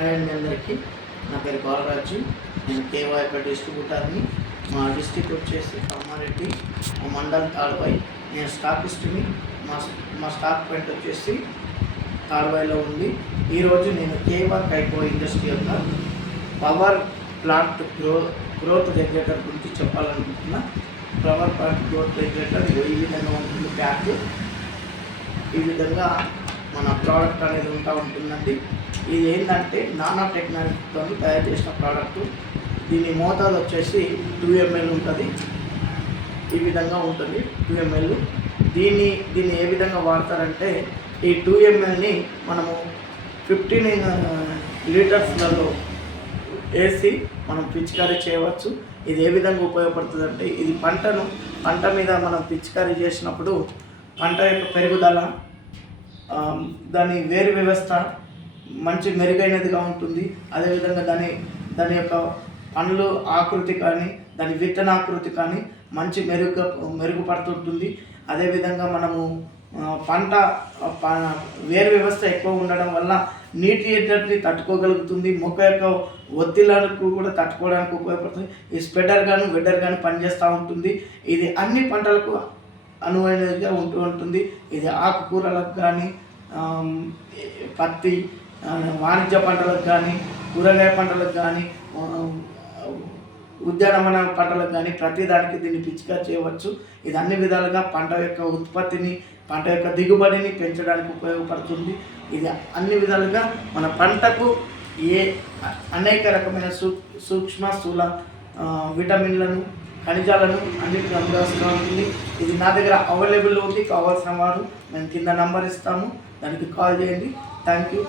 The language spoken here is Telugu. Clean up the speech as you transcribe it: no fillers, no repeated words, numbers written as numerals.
హాయ్ అండి అందరికీ. నా పేరు బాలరాజు. నేను కేవా యొక్క డిస్ట్రిబ్యూటర్ని. మా డిస్ట్రిక్ట్ వచ్చేసి కామారెడ్డి, మా మండల్ తాడ్వాయి. నేను స్టాకిస్ట్ని. మా స్టాక్ పాయింట్ వచ్చేసి తాడ్వాయిలో ఉంది. ఈరోజు నేను కేవా కైకో ఇండస్ట్రీ యొక్క పవర్ ప్లాంట్ గ్రోత్ రెగ్యులేటర్ గురించి చెప్పాలనుకుంటున్నా. పవర్ ప్లాంట్ గ్రోత్ రెగ్యులేటర్ ఈ విధంగా ఉంటుంది. ప్యాక్ ఈ విధంగా మన ప్రోడక్ట్ అనేది ఉంటుందండి. ఇది ఏంటంటే నానో టెక్నాలజీతో తయారు చేసిన ప్రోడక్ట్. దీని మోతాదు వచ్చేసి 2 ml ఉంటుంది. ఈ విధంగా ఉంటుంది 2 ml. దీన్ని ఏ విధంగా వాడతారంటే, ఈ 2 mlని మనము 15 లీటర్స్లలో వేసి మనం పిచికారీ చేయవచ్చు. ఇది ఏ విధంగా ఉపయోగపడుతుంది అంటే, ఇది పంట మీద మనం పిచికారీ చేసినప్పుడు పంట యొక్క పెరుగుదల, దాని వేరు వ్యవస్థ మంచి మెరుగైనదిగా ఉంటుంది. అదేవిధంగా దాని యొక్క పండ్లు ఆకృతి కానీ, దాని విత్తనాకృతి కానీ మంచి మెరుగుపడుతుంటుంది. అదేవిధంగా మనము పంట వేరు వ్యవస్థ ఎక్కువ ఉండడం వల్ల నీటి ఎద్దడిని తట్టుకోగలుగుతుంది. మొక్క యొక్క ఒత్తిళ్లకు కూడా తట్టుకోవడానికి ఉపయోగపడుతుంది. ఈ స్ప్రెడర్ కానీ వెడర్ కానీ పనిచేస్తూ ఉంటుంది. ఇది అన్ని పంటలకు అనువైనదిగా ఉంటుంది. ఇది ఆకుకూరలకు కానీ, పత్తి వాణిజ్య పంటలకు కానీ, కూరగాయ పంటలకు కానీ, ఉద్యానవన పంటలకు కానీ ప్రతిదానికి దీన్ని పిచికారీ చేయవచ్చు. ఇది అన్ని విధాలుగా పంట యొక్క ఉత్పత్తిని, పంట యొక్క దిగుబడిని పెంచడానికి ఉపయోగపడుతుంది. ఇది అన్ని విధాలుగా మన పంటకు అనేక రకమైన సూక్ష్మ స్థూల విటమిన్లను, ఖనిజాలను అన్నిటిని అందుబాటులో ఉంటుంది. ఇది నా దగ్గర అవైలబుల్ ఉంది. కావాల్సిన వారు మేము కింద నంబర్ ఇస్తాము, దానికి కాల్ చేయండి. Thank you.